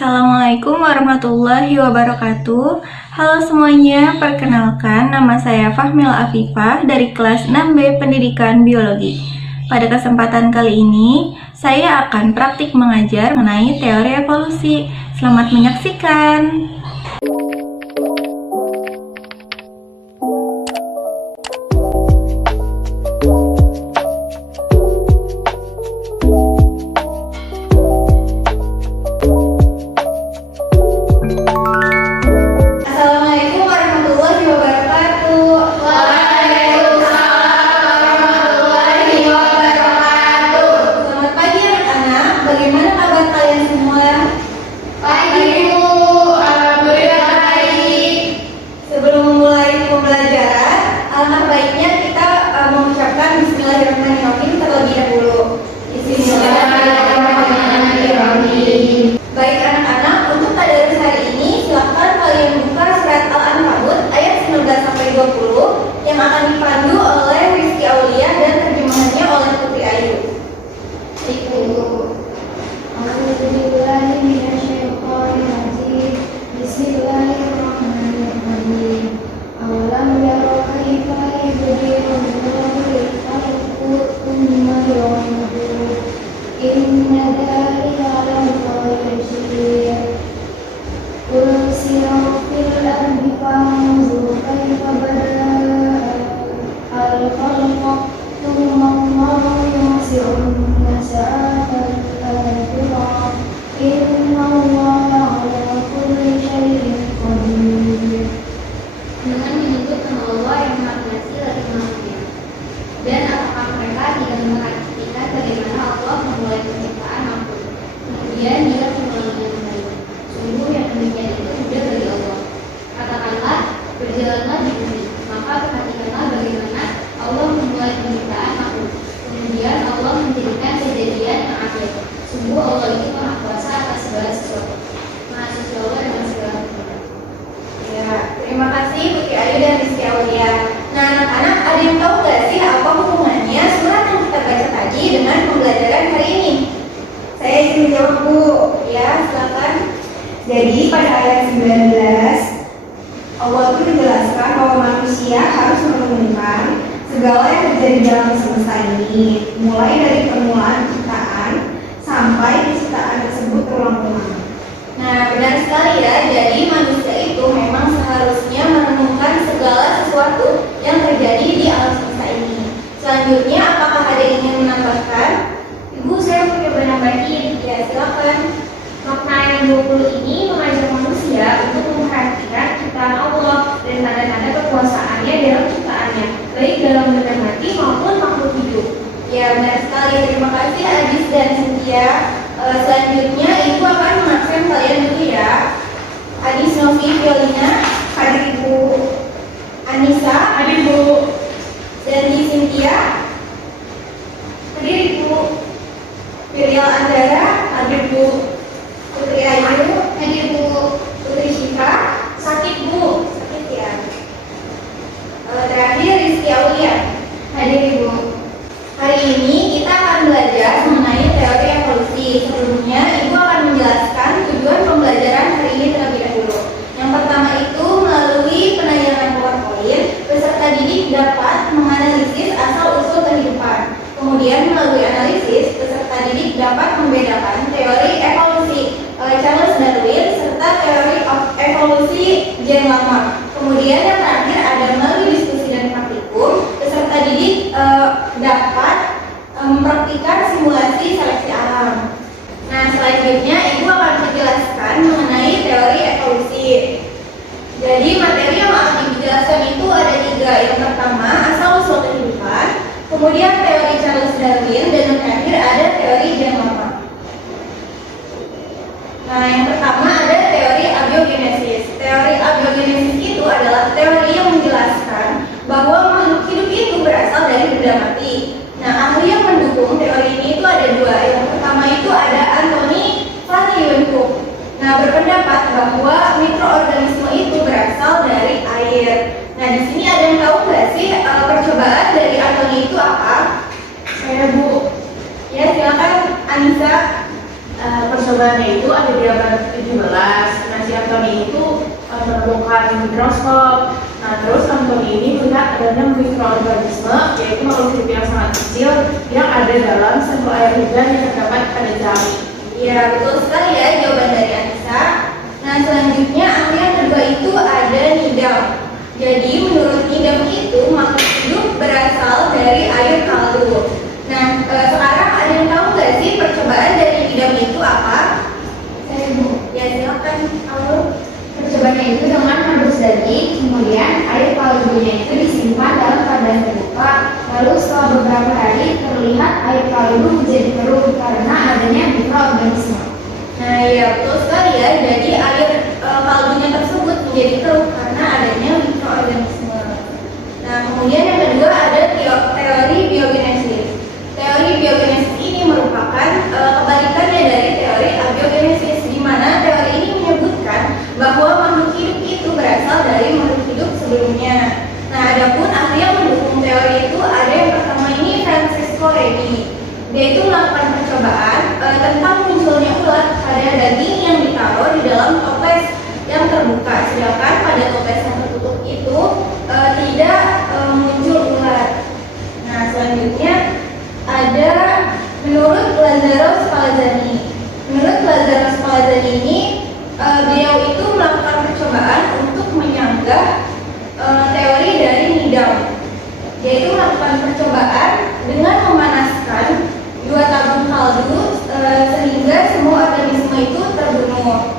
Assalamualaikum warahmatullahi wabarakatuh. Halo semuanya, perkenalkan nama saya Fahmila Afifah dari kelas 6B Pendidikan Biologi. Pada kesempatan kali ini, saya akan praktik mengajar mengenai teori evolusi. Selamat menyaksikan. Yang akan dipandu oleh Rizky Aulia dan terjemahannya oleh Putri Ayu. Bismillahirrahmanirrahim. Awalam yara kaifa yubdi'u Allahu al-khalqa thumma yu'iduhu. Inna dhalika 'ala Allahi yasir. Qul siru fil ardi fanzur kaifa bada'a al-khalqa thumma Allahu yusi'un nasa'atal akhirah. Inna Allaha 'ala kulli syai'in qadir. Dengan menyebut nama Allah yang Maha Pengasih lagi Maha Penyayang. Dan apakah mereka tidak memperhatikan bagaimana Allah memulai penciptaan makhluk, kemudian Dia mengulanginya kembali? Sungguh yang demikian itu mudah bagi Allah. Katakanlah, berjalanlah di bumi, maka perhatikanlah bagaimana Allah memulai penciptaan makhluk, kemudian Allah menjadikan kejadian yang adil. Sungguh Allah itu Maha Kuasa atas segala sesuatu, Maha Suci Allah dengan segala sesuatu. Ya, terima kasih Putri Ayu dan Rizky Aulia. Nah, anak-anak, ada yang tahu nggak sih apa hubungannya surat yang kita baca tadi dengan pembelajaran hari ini? Saya izin menjawab, Bu. Ya, silakan. Jadi pada ayat 19, Allah itu menjelaskan bahwa manusia harus merenungkan segala yang terjadi dalam semesta ini, mulai dari permulaan ciptaan sampai ciptaan tersebut terulang-ulang. Nah, benar sekali ya. Jadi manusia itu memang seharusnya merenungkan segala sesuatu yang terjadi di alam semesta ini. Selanjutnya, apakah ada yang ingin menambahkan? Ibu, saya punya penambahin. Ya, silakan. Makna yang 20 ini mengajak manusia untuk memperhatikan ciptaan Allah dan tanda-tanda kekuasaannya dalam ciptaannya, baik dalam benda mati maupun makhluk hidup. Ya, benar sekali. Terima kasih Adis dan Cynthia. Selanjutnya, Ibu akan mengabsen kalian dulu ya. Adis, Novi, Violina, hadir Ibu. Anissa, Hadir, Bu. dan di Cynthia, hadir Ibu. Virial Andara, hadir Bu. Putri Ayu, Hadir, Bu. Putri Syifa, Sakit, Bu. sakit ya. Terakhir Rizky Aulia. Hadir, Ibu. Hari ini kita akan belajar mengenai teori evolusi. Sebelumnya, Ibu akan menjelaskan tujuan pembelajaran hari ini terlebih dahulu. Yang pertama itu, melalui penayangan PowerPoint, peserta didik dapat menganalisis asal-usul kehidupan. Kemudian, melalui analisis, peserta didik dapat membedakan teori evolusi Charles Darwin serta teori evolusi Gen lama. Kemudian yang terakhir ada melalui diskusi dan praktikum, peserta didik dapat mempraktikkan simulasi seleksi alam. Nah, selanjutnya Ibu akan menjelaskan mengenai teori evolusi. Jadi materi yang akan dijelaskan itu ada 3. Yang pertama, asal-usul kehidupan, kemudian teori Charles Darwin, dan yang terakhir ada teori Gen lama. Nah, yang pertama ada teori abiogenesis. Teori abiogenesis itu adalah teori yang menjelaskan bahwa makhluk hidup itu berasal dari benda mati. Nah, ahli yang mendukung teori ini itu ada 2. Yang pertama itu ada Anthony van Leeuwenhoek. Nah, berpendapat bahwa mikroorganisme itu berasal dari air. Nah, di sini ada yang tahu nggak sih percobaan dari Anthony itu apa? Saya, Bu. Ya, silakan Anissa. percobaannya itu ada di abad 17. Nah, si Anthony itu menemukan mikroskop. Nah, terus Anthony ini melihat adanya mikroorganisme, yaitu makhluk hidup yang sangat kecil yang ada dalam sampel air hujan yang terdapat pada jerami. Ya, betul sekali ya jawaban dari Anissa. Nah, selanjutnya ahli yang kedua itu ada Nidam. Jadi, menurut Nidam itu makhluk hidup berasal dari air kaldu. Nah, sekarang ada yang tahu nggak sih percobaan dari Nidam itu apa? Saya Bu. Ya, silakan Alur. Percobaannya itu dengan menembus daging, kemudian air kaldunya itu disimpan dalam keadaan terbuka, lalu setelah beberapa hari terlihat air kaldu menjadi keruh karena adanya mikroorganisme. Nah, ya betul sekali ya. Jadi air kaldunya tersebut menjadi keruh karena adanya mikroorganisme. Nah, kemudian yang kedua ada teori biogenesis. Teori biogenesis ini merupakan kebalikannya dari teori abiogenesis, di mana teori ini menyebutkan bahwa makhluk hidup itu berasal dari makhluk hidup sebelumnya. Nah, adapun ahli yang mendukung teori itu ada yang pertama ini Francesco Redi. Dia itu melakukan percobaan tentang munculnya ulat pada daging yang ditaruh di dalam toples yang terbuka, sedangkan pada toples yang tertutup itu tidak muncul ulat. Nah, selanjutnya ada menurut Lazzaro Spallanzani. Menurut Lazzaro Spallanzani ini beliau itu melakukan percobaan untuk menyanggah teori dari Nidam. Yaitu melakukan percobaan dengan memanaskan 2 tabung kaldu sehingga semua organisme itu terbunuh.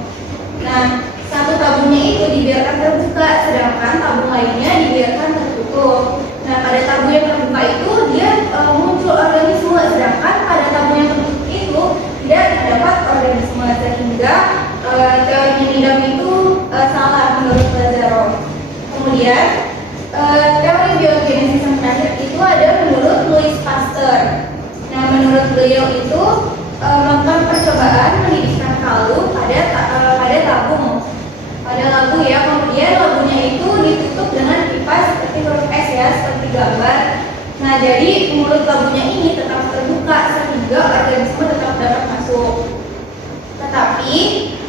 Nah, 1 tabungnya itu dibiarkan terbuka, sedangkan tabung lainnya dibiarkan tertutup. Nah, pada tabung yang terbuka itu dia muncul organisme, sedangkan pada tabung yang tertutup itu tidak terdapat organisme, sehingga teori Nidam itu salah menurut Lazzaro. Kemudian teori biogenesis yang terakhir itu ada menurut Louis Pasteur. Nah, menurut beliau itu melakukan percobaan mendidihkan kaldu pada tabung, pada labu ya. Kemudian labunya itu ditutup dengan pipa seperti huruf S ya, seperti gambar. Nah, jadi mulut labunya ini tetap terbuka sehingga organisme tetap dapat masuk. Tetapi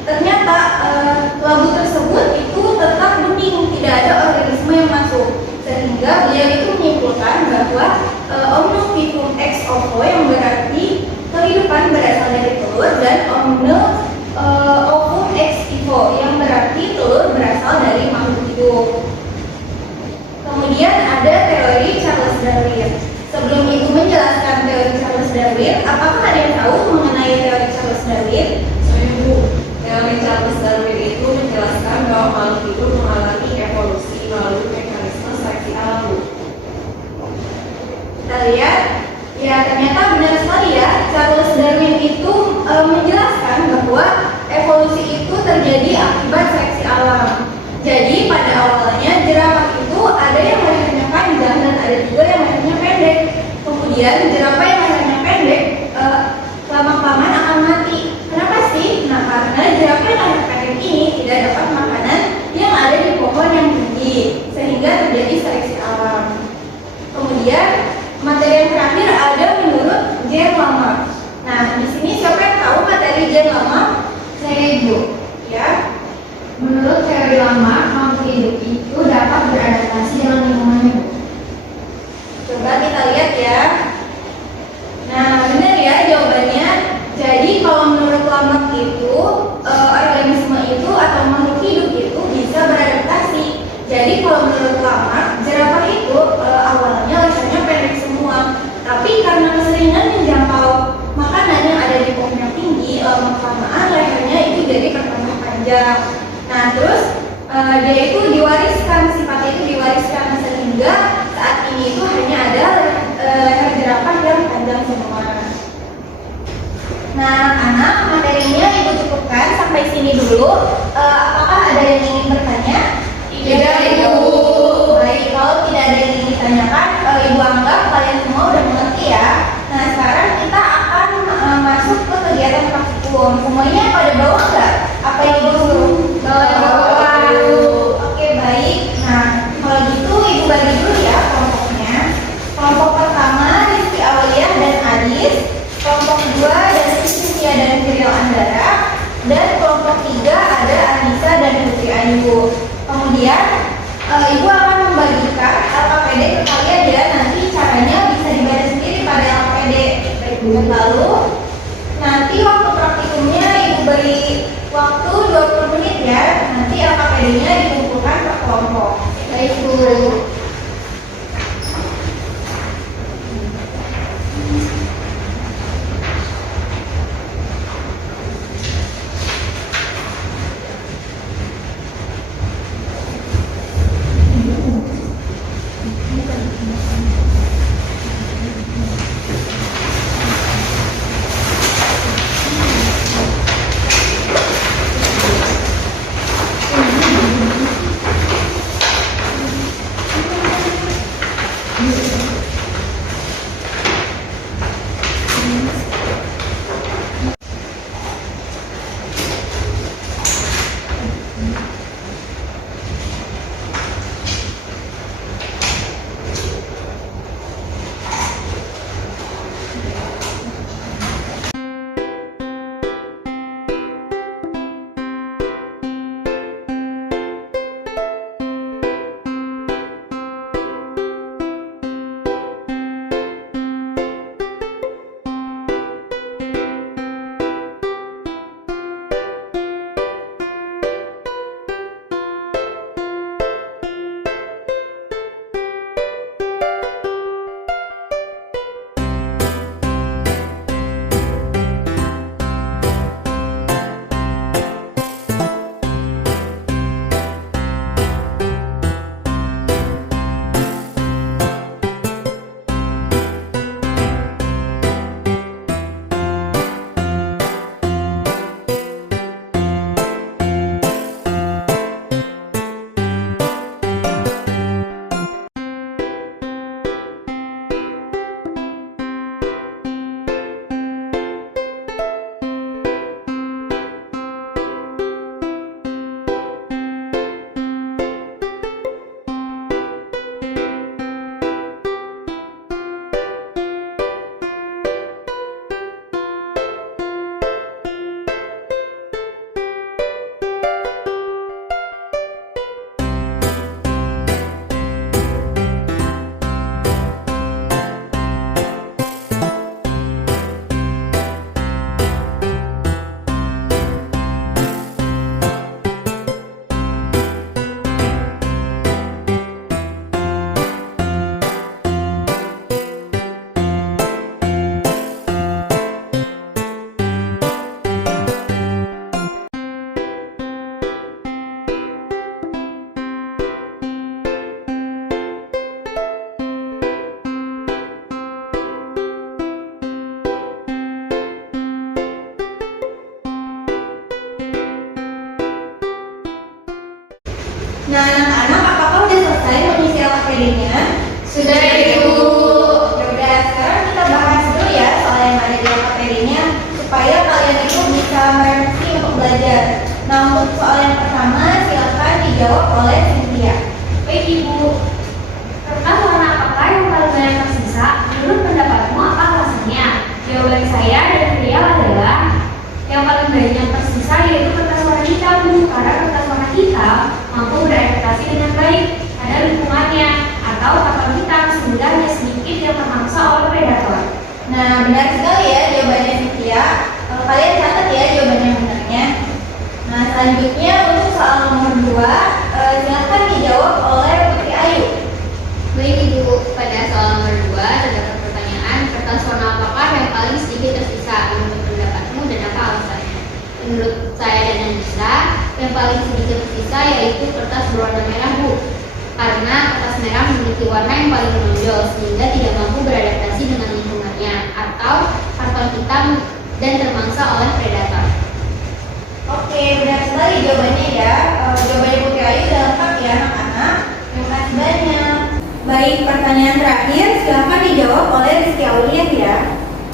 ternyata labu tersebut itu tetap bening, tidak ada organisme yang masuk, sehingga beliau itu menyimpulkan bahwa Omnivivum ex ovo yang berarti kehidupan berasal dari telur, dan Omnivovum ex vivo yang berarti telur berasal dari makhluk hidup. Kemudian ada teori Charles Darwin. Sebelum itu menjelaskan teori Charles Darwin, apakah ada yang tahu mengenai teori Charles Darwin? Saya Bu, teori Charles Darwin itu menjelaskan bahwa makhluk hidup mengalami evolusi melalui mekanisme seleksi alam. Kita lihat, ya ternyata benar sekali ya. Charles Darwin itu menjelaskan bahwa evolusi itu terjadi akibat seleksi alam. Jadi pada awalnya jerapah itu ada yang lehernya panjang dan ada juga yang lehernya pendek. Kemudian jerapah yang lehernya pendek lama-kelamaan akan mati. Kenapa sih? Nah, karena jerapah yang leher pendek ini tidak dapat makanan yang ada di pohon yang tinggi, sehingga terjadi seleksi alam. Kemudian materi yang terakhir ada menurut gen lama. Nah, di sini siapa yang tahu materi gen lama? Saya Ibu. Ya. Menurut teori lama, makhluk hidup itu dapat beradaptasi dengan lingkungannya, Bu. Coba kita lihat ya. Nah, benar ya jawabannya. Jadi kalau menurut Lamarck itu organisme itu atau makhluk hidup itu bisa beradaptasi. Jadi kalau menurut Lamarck, jerapah itu awalnya lehernya pendek semua, tapi karena keseringan menjangkau makanan yang ada di pohon yang tinggi, lama-kelamaan lehernya itu jadi bertambah panjang. Nah, terus dia itu diwariskan, sifatnya itu diwariskan, sehingga saat ini itu hanya ada leher jerapah yang panjang semua. Nah, anak materinya Ibu cukupkan sampai sini dulu. Apakah ada yang ingin bertanya? Tidak, Ibu. Baik, kalau tidak ada yang ingin ditanyakan, Ibu anggap kalian semua udah mengerti ya. Nah, sekarang kita akan masuk ke kegiatan praktikum. Semuanya pada bawa nggak? Apa yang Ibu suruh? Bawa. Oke, baik. Nah, kalau gitu Ibu bagi dulu ya kelompoknya. Kelompok pertama Rizky Aulia dan Adis. Kelompok kedua dari Cynthia dan Firil Andara. Lalu nanti waktu praktikumnya Ibu beri waktu 20 menit ya. Nanti LKPD-nya dikumpulkan per kelompok. Baik, Bu. Nah, anak-anak, apakah udah selesai mengisi LKPD-nya? Sudah, Ibu. Ya udah, sekarang kita bahas dulu ya soal yang ada di LKPD-nya supaya kalian itu bisa merevisi untuk belajar. Nah, untuk soal yang pertama silakan dijawab oleh Cynthia. Baik, Ibu. Kertas warna apakah yang paling banyak tersisa? Menurut pendapatmu apa alasannya? Jawaban saya dan beliau adalah yang paling banyak tersisa yaitu kertas warna hitam, Bu. Karena kertas warna hitam mampu beradaptasi dengan baik pada lingkungannya atau kapal hitam sehingga hanya sedikit yang termangsa oleh predator. Nah, benar sekali ya jawabannya Cynthia. Kalau kalian catat ya jawabannya benarnya. Nah, selanjutnya untuk soal nomor 2, silakan dijawab oleh Putri Ayu. Baik, Ibu. Pada soal nomor 2 terdapat pertanyaan kertas warna apakah yang paling sedikit tersisa menurut pendapatmu dan apa alasannya? Menurut saya dan Anissa, yang paling sedikit tersisa yaitu kertas berwarna merah, Bu. Karena kertas merah memiliki warna yang paling menonjol sehingga tidak mampu beradaptasi dengan lingkungannya atau karton hitam dan termangsa oleh predator. Oke, benar sekali jawabannya ya. Jawabannya Putri Ayu sudah lengkap ya anak-anak. Terima kasih banyak. Baik, pertanyaan terakhir silakan dijawab oleh Rizky Aulia ya.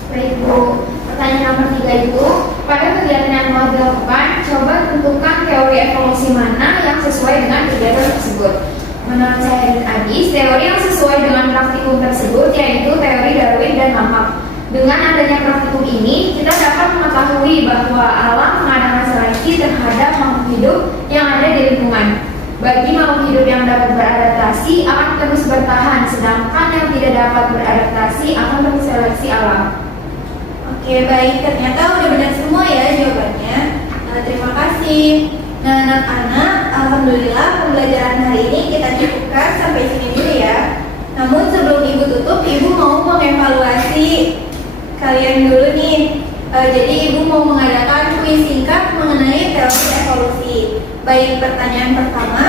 Baik, Bu. Pertanyaan nomor 3 itu, pada kegiatan yang mau dilakukan, coba tentukan teori evolusi mana yang sesuai dengan kegiatan tersebut. Menurut saya dan Adis, teori yang sesuai dengan praktikum tersebut yaitu teori Darwin dan Lamarck. Dengan adanya praktikum ini, kita dapat mengetahui bahwa alam mengadakan seleksi terhadap makhluk hidup yang ada di lingkungan. Bagi makhluk hidup yang dapat beradaptasi akan terus bertahan, sedangkan yang tidak dapat beradaptasi akan terseleksi alam. Oke, baik. Ternyata udah benar semua ya jawabannya. Terima kasih. Nah, anak-anak, alhamdulillah pembelajaran hari ini kita cukupkan sampai sini dulu ya. Namun sebelum Ibu tutup, Ibu mau mengevaluasi kalian dulu nih. Jadi Ibu mau mengadakan kuis singkat mengenai teori evolusi. Baik, pertanyaan pertama,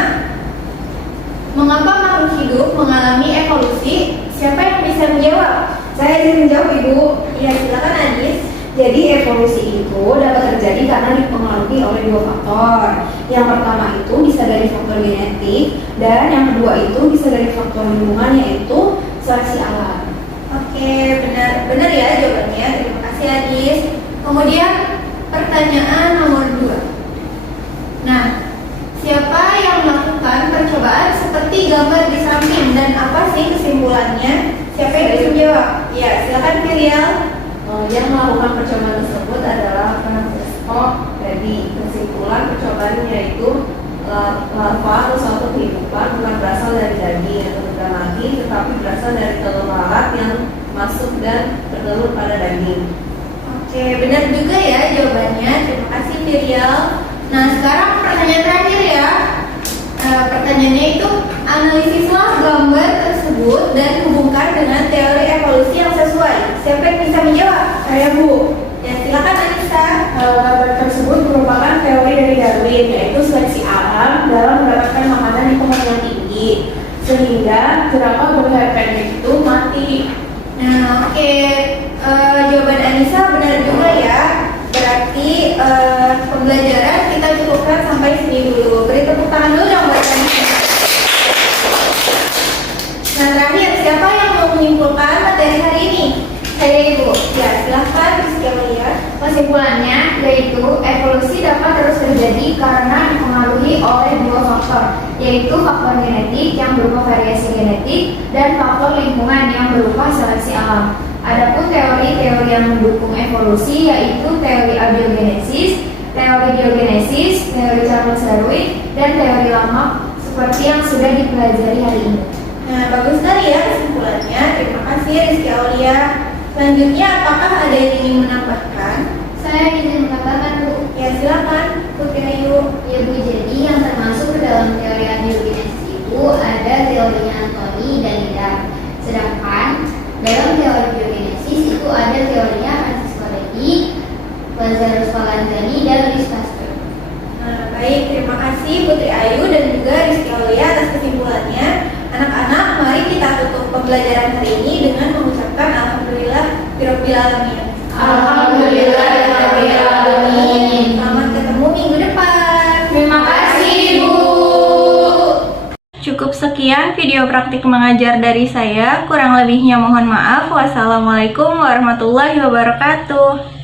mengapa makhluk hidup mengalami evolusi? Siapa yang bisa menjawab? Saya ingin menjawab, Ibu. Ya, silakan Adis. Jadi evolusi itu dapat terjadi karena dipengaruhi oleh dua faktor. Yang pertama itu bisa dari faktor genetik, dan yang kedua itu bisa dari faktor lingkungan, yaitu seleksi alam. Oke, benar ya jawabannya. Terima kasih Adis. Kemudian pertanyaan nomor 2. Nah, siapa yang melakukan percobaan seperti gambar di samping dan apa sih kesimpulannya? Siapa yang bisa menjawab? Ya, silakan Firial. Yang melakukan percobaan tersebut adalah Francesco. Jadi kesimpulan percobaan yaitu larva atau suatu kehidupan bukan berasal dari daging atau bukan lagi, tetapi berasal dari telur lalat yang masuk dan bertelur pada daging. Oke, benar juga ya jawabannya. Terima kasih Firial. Nah, sekarang pertanyaan terakhir ya. Pertanyaannya itu, analisislah gambar tersebut dan hubungkan dengan teori evolusi yang sesuai. Siapa yang bisa menjawab? Saya, Bu. Ya, silakan Anissa. Gambar tersebut merupakan teori dari Darwin, yaitu seleksi alam dalam mendapatkan makanan di pohon yang tinggi, sehingga jerapah berleher pendek itu mati. Nah, oke. Jawaban Anissa benar juga ya. Berarti pembelajaran kita cukupkan sampai sini dulu. Beri tepuk tangan dulu dong buat Anissa. Nah, terakhir, siapa yang mau menyimpulkan materi hari ini? Saya, Ibu. Ya, silahkan Rizky Aulia. Kesimpulannya yaitu evolusi dapat terus terjadi karena dipengaruhi oleh dua faktor, yaitu faktor genetik yang berupa variasi genetik dan faktor lingkungan yang berupa seleksi alam. Adapun teori-teori yang mendukung evolusi yaitu teori abiogenesis, teori biogenesis, teori Charles Darwin, dan teori lama seperti yang sudah dipelajari hari ini. Nah, bagus sekali ya kesimpulannya. Terima kasih Rizky Aulia. Selanjutnya, apakah ada yang ingin menambahkan? Saya izin mengatakan, Bu. Ya, silakan Putri Ayu. Ya, Bu, jadi yang termasuk ke dalam teori abiogenesis itu ada teorinya Anthony dan Ida. Sedangkan dalam teori biogenesis itu ada teorinya Francisco Redi, Lazarus Valentini, dan Louis Pasteur. Nah, baik, terima kasih Putri Ayu dan juga Rizky Aulia atas kesimpulannya. Anak-anak, mari kita tutup pembelajaran hari ini dengan mengucapkan Alhamdulillah Rabbil Alamin. Alhamdulillahirabbil alamin. Selamat ketemu minggu depan. Terima kasih, Bu. Cukup sekian video praktik mengajar dari saya. Kurang lebihnya mohon maaf. Wassalamualaikum warahmatullahi wabarakatuh.